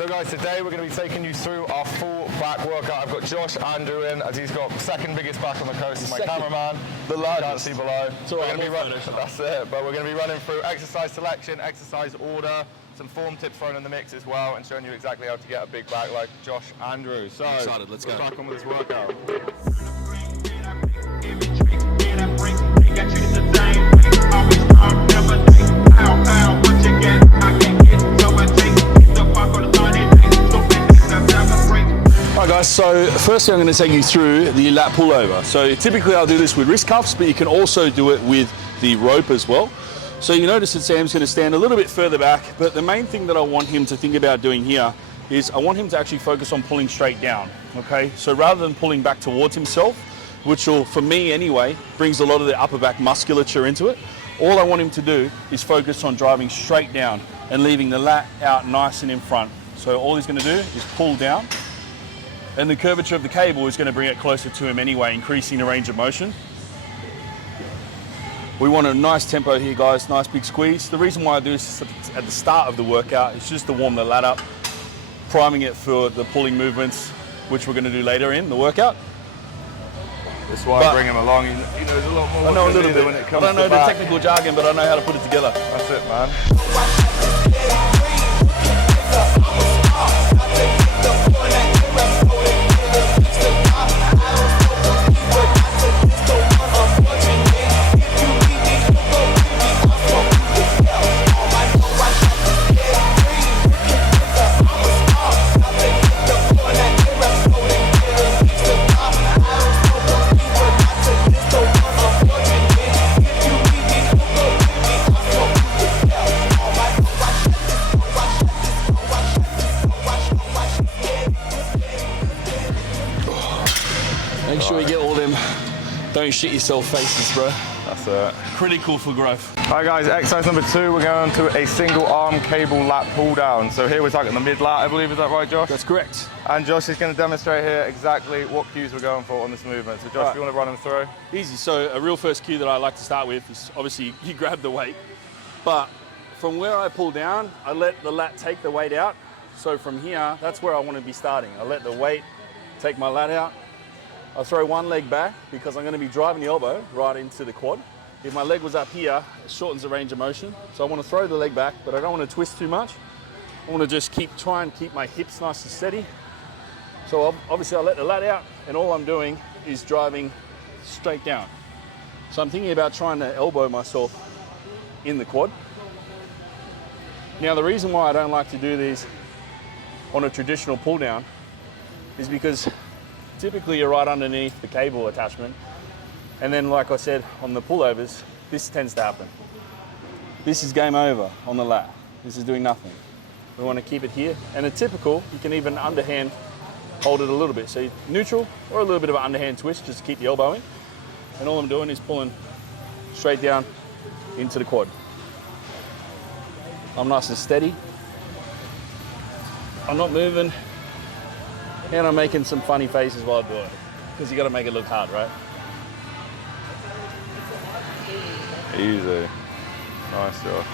So guys, today we're going to be taking you through our full back workout. I've got Josh Andrew in, as he's got second biggest back on the coast. He's my cameraman. The largest. You can't see below. It's all right, that's it. But we're going to be running through exercise selection, exercise order, some form tips thrown in the mix as well, and showing you exactly how to get a big back like Josh Andrew. So I'm excited, let's go. Back on with this workout. Alright guys, so firstly I'm going to take you through the lat pullover. So typically I'll do this with wrist cuffs, but you can also do it with the rope as well. So you notice that Sam's going to stand a little bit further back, but the main thing that I want him to think about doing here is I want him to actually focus on pulling straight down, okay? So rather than pulling back towards himself, which will, for me anyway, brings a lot of the upper back musculature into it, all I want him to do is focus on driving straight down and leaving the lat out nice and in front. So all he's going to do is pull down, and the curvature of the cable is going to bring it closer to him anyway, increasing the range of motion. We want a nice tempo here, guys, nice big squeeze. The reason why I do this at the start of the workout is just to warm the lat up, priming it for the pulling movements, which we're going to do later in the workout. That's why I bring him along. He knows a lot more. I know a little bit. When it comes I don't know to the back. technical jargon, but I know how to put it together. That's it, man. Make sure you get all them don't shit yourself faces, bro. That's it. Critical for growth. Alright guys, exercise number 2, we're going to a single arm cable lat pull down. So here we're targeting the mid lat, I believe, is that right, Josh? That's correct. And Josh is going to demonstrate here exactly what cues we're going for on this movement. So Josh, if you want to run them through? Easy. So a real first cue that I like to start with is obviously you grab the weight, but from where I pull down, I let the lat take the weight out. So from here, that's where I want to be starting. I let the weight take my lat out. I throw one leg back because I'm going to be driving the elbow right into the quad. If my leg was up here, it shortens the range of motion. So I want to throw the leg back, but I don't want to twist too much. I want to just try and keep my hips nice and steady. So obviously I let the lat out, and all I'm doing is driving straight down. So I'm thinking about trying to elbow myself in the quad. Now the reason why I don't like to do these on a traditional pull down is because typically you're right underneath the cable attachment, and then like I said on the pullovers, this tends to happen. This is game over on the lat. This is doing nothing. We want to keep it here, and a typical, you can even underhand hold it a little bit. So neutral or a little bit of an underhand twist just to keep the elbow in, and all I'm doing is pulling straight down into the quad. I'm nice and steady. I'm not moving. And I'm making some funny faces while I do it, because you got to make it look hard, right? Easy. Nice, Josh.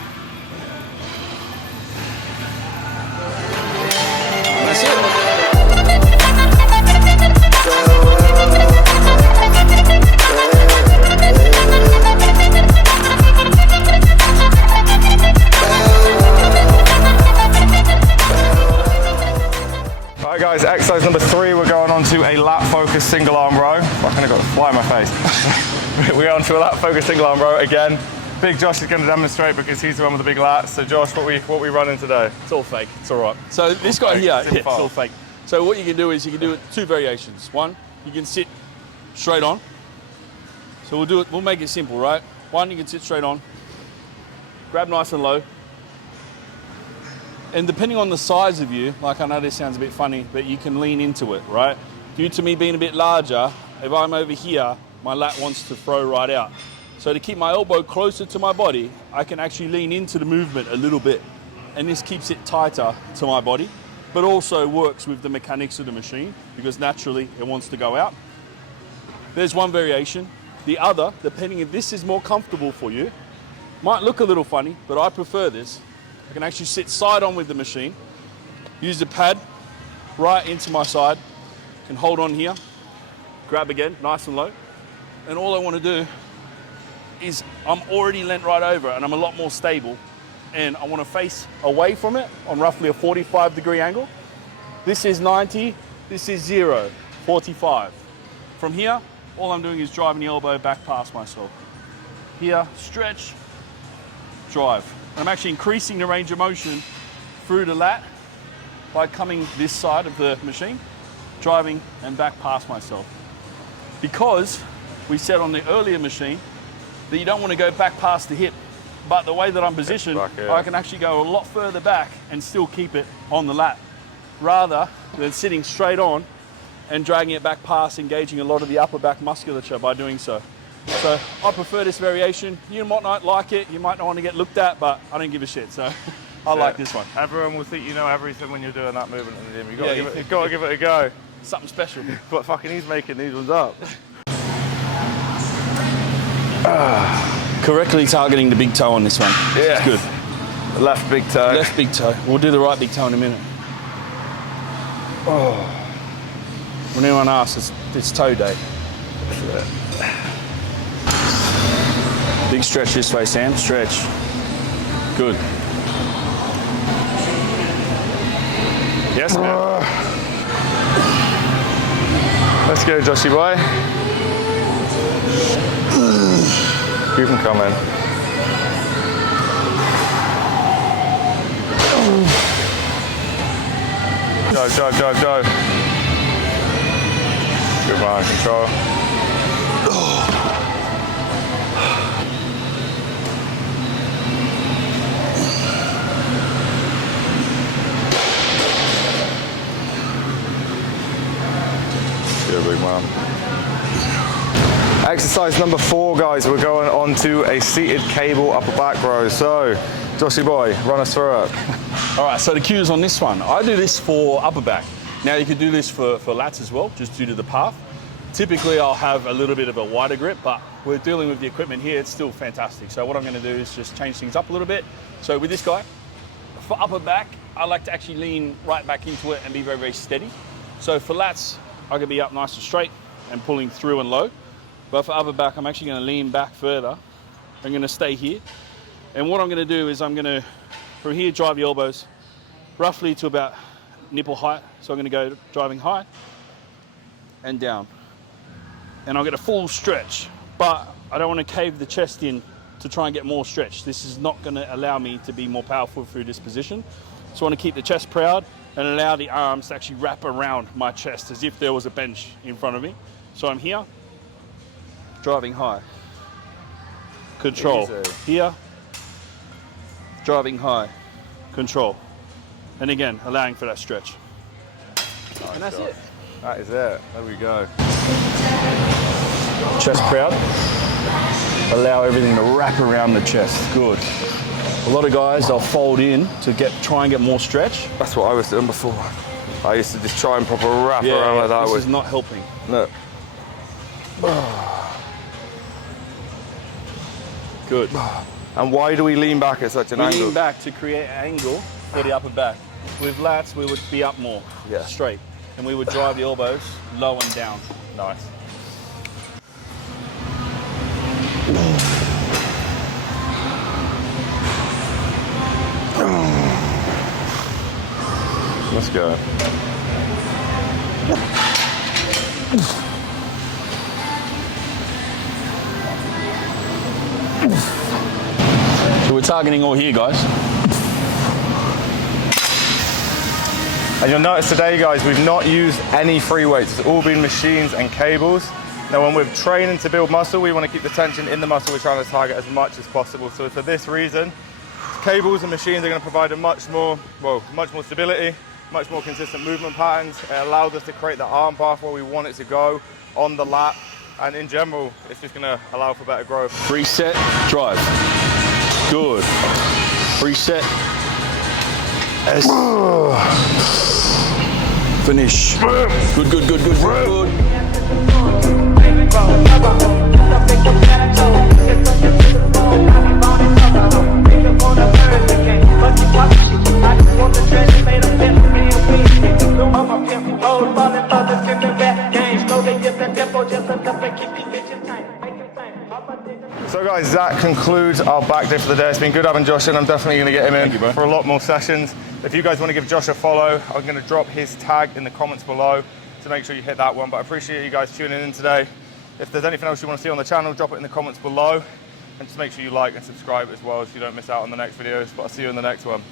That's it. Alright guys, exercise number 3, we're going on to a lat focused single arm row. I kind of got a fly in my face. We're on to a lat focused single arm row again. Big Josh is going to demonstrate because he's the one with the big lats. So Josh, what we running today? It's all fake, it's all right. So this guy here, it's all fake. So what you can do is you can do it 2 variations. One, you can sit straight on. So we'll make it simple, right? One, you can sit straight on, grab nice and low. And depending on the size of you, like I know this sounds a bit funny, but you can lean into it, right? Due to me being a bit larger, if I'm over here, my lat wants to throw right out. So to keep my elbow closer to my body, I can actually lean into the movement a little bit. And this keeps it tighter to my body, but also works with the mechanics of the machine because naturally it wants to go out. There's one variation. The other, depending if this is more comfortable for you, might look a little funny, but I prefer this. I can actually sit side on with the machine, use the pad right into my side, can hold on here, grab again, nice and low. And all I want to do is I'm already leant right over and I'm a lot more stable, and I want to face away from it on roughly a 45-degree angle. This is 90, this is 0, 45. From here, all I'm doing is driving the elbow back past myself. Here, stretch, drive. And I'm actually increasing the range of motion through the lat by coming this side of the machine, driving and back past myself. Because we said on the earlier machine that you don't want to go back past the hip, but the way that I'm positioned, I can actually go a lot further back and still keep it on the lat, rather than sitting straight on and dragging it back past, engaging a lot of the upper back musculature by doing so. So I prefer this variation. You might not like it, you might not want to get looked at, but I don't give a shit, so I like this one. Everyone will think you know everything when you're doing that movement in the gym. You've got to give it a go. Something special. But fucking he's making these ones up. Correctly targeting the big toe on this one. Yeah. It's good. The left big toe. Left big toe. We'll do the right big toe in a minute. Oh. When anyone asks, it's toe day. Big stretch this way, Sam. Stretch. Good. Yes, man. Let's go, Joshy boy. Keep him coming. Go. Good man, control. Good, big man. Exercise number 4, guys. We're going on to a seated cable upper back row. So, Joshy boy, run us through it. All right, so the cues on this one. I do this for upper back. Now you could do this for lats as well, just due to the path. Typically I'll have a little bit of a wider grip, but we're dealing with the equipment here, it's still fantastic. So what I'm gonna do is just change things up a little bit. So with this guy, for upper back, I like to actually lean right back into it and be very, very steady. So for lats, I can be up nice and straight and pulling through and low. But for upper back, I'm actually gonna lean back further. I'm gonna stay here. And what I'm gonna do is I'm gonna, from here, drive the elbows roughly to about nipple height. So I'm gonna go driving high and down. And I'll get a full stretch, but I don't wanna cave the chest in to try and get more stretch. This is not gonna allow me to be more powerful through this position. So I wanna keep the chest proud and allow the arms to actually wrap around my chest as if there was a bench in front of me. So I'm here, driving high, control. Easy. Here, driving high, control. And again, allowing for that stretch. Nice And that's job. it. That is it. There we go. Chest proud. Allow everything to wrap around the chest. Good. A lot of guys, they'll fold in to try and get more stretch. That's what I was doing before. I used to just try and proper wrap around like that. This is not helping. Look. Good. And why do we lean back at such an We angle? lean back to create an angle for the upper back. With lats, we would be up more, straight. And we would drive the elbows low and down. Nice. Let's go. So we're targeting all here, guys. And you'll notice today, guys, we've not used any free weights. It's all been machines and cables. Now, when we're training to build muscle, we want to keep the tension in the muscle we're trying to target as much as possible. So for this reason, cables and machines are going to provide a much more stability, much more consistent movement patterns. It allows us to create the arm path where we want it to go on the lat. And in general, it's just going to allow for better growth. Reset, drive. Good. Reset. Finish. Good, good, good, good, good. But you watch it, I just want the dress made of So guys, that concludes our back day for the day. It's been good having Josh in. I'm definitely going to get him in for a lot more sessions. If you guys want to give Josh a follow, I'm going to drop his tag in the comments below, so make sure you hit that one. But I appreciate you guys tuning in today. If there's anything else you want to see on the channel, drop it in the comments below. And just make sure you like and subscribe as well so you don't miss out on the next videos. But I'll see you in the next one.